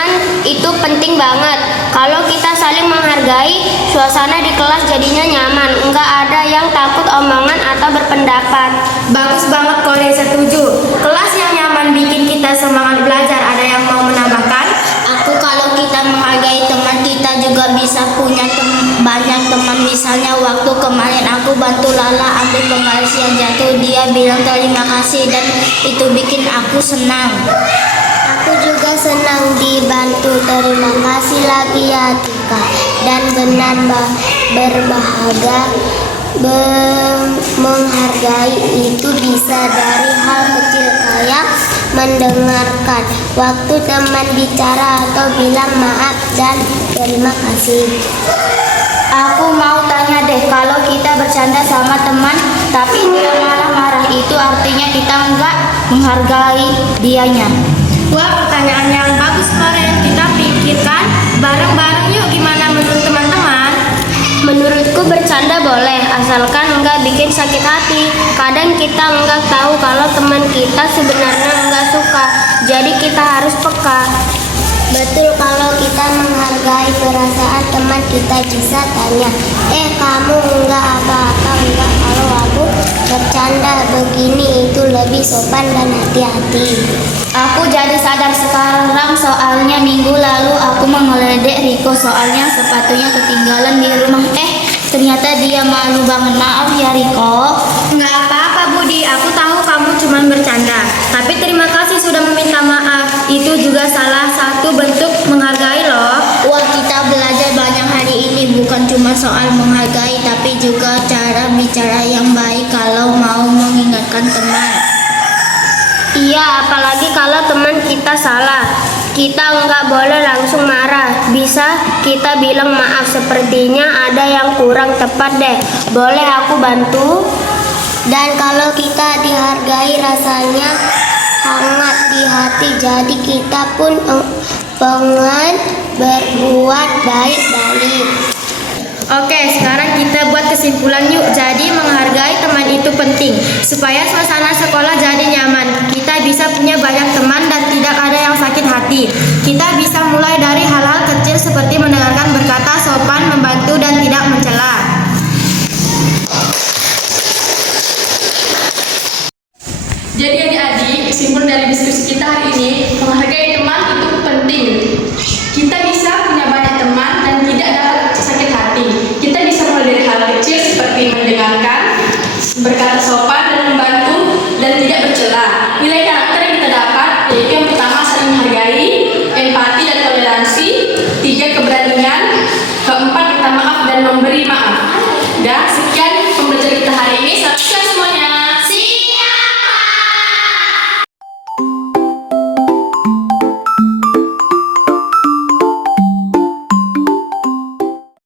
teman itu penting banget. Kalau kita saling menghargai, suasana di kelas jadinya nyaman. Enggak ada yang takut omongan atau berpendapat. Bagus banget Kole, setuju. Kelas yang nyaman bikin kita semangat belajar. Ada yang mau menambahkan? Kalau kita menghargai teman, kita juga bisa punya banyak teman. Misalnya waktu kemarin aku bantu Lala ambil pembaris yang jatuh, dia bilang terima kasih dan itu bikin aku senang. Aku juga senang dibantu. Terima kasih lagi ya Tika. Dan benar berbahagia. Menghargai itu bisa dari hal kecil kayak mendengarkan waktu teman bicara atau bilang maaf dan terima kasih. Aku mau tanya deh, kalau kita bercanda sama teman tapi dia malah marah, itu artinya kita enggak menghargai dianya. Wah, pertanyaan yang bagus Kole. Kita pikirkan bareng-bareng yuk, gimana menurut teman-teman? Menurutku bercanda boleh, asalkan enggak bikin sakit hati. Kadang kita enggak tahu kalau teman kita sebenarnya enggak suka, jadi kita harus peka. Betul, kalau kita menghargai perasaan teman, kita bisa tanya, kamu enggak apa-apa enggak kalau aku bercanda begini, itu lebih sopan dan hati-hati. Aku jadi sadar sekarang, soalnya minggu lalu aku mengeledek Riko soalnya sepatunya ketinggalan di rumah. Ternyata dia malu banget. Maaf ya Riko. Nggak apa-apa Budi, aku tahu kamu cuma bercanda. Tapi terima kasih sudah meminta maaf. Itu juga salah satu bentuk menghargai loh. Wah, kita belajar banyak hari ini. Bukan cuma soal menghargai, tapi juga cara bicara yang baik kalau mau mengingatkan teman. Iya, apalagi kalau teman kita salah. Kita nggak boleh langsung marah. Bisa kita bilang maaf, sepertinya ada yang kurang tepat deh. Boleh aku bantu? Dan kalau kita dihargai, rasanya hangat di hati. Jadi kita pun pengen berbuat baik-baik. Oke, sekarang kita buat kesimpulan yuk. Jadi menghargai teman itu penting supaya suasana sekolah jadi nyaman. Kita bisa punya banyak teman dan tidak ada yang sakit hati. Kita bisa mulai dari hal-hal kecil seperti mendengarkan, berkata sopan, membantu dan tidak mencela. Jadi adik-adik, kesimpulan dari diskusi kita hari ini, menghargai teman itu penting. Kita bisa punya banyak teman dan tidak dapat sakit hati. Kita bisa mulai dari hal kecil seperti mendengarkan, berkata sopan dan membantu dan tidak bercela. Nilai karakter yang kita dapat yaitu yang pertama saling menghargai, empati dan toleransi, 3 keberanian, keempat minta maaf dan memberi maaf, dan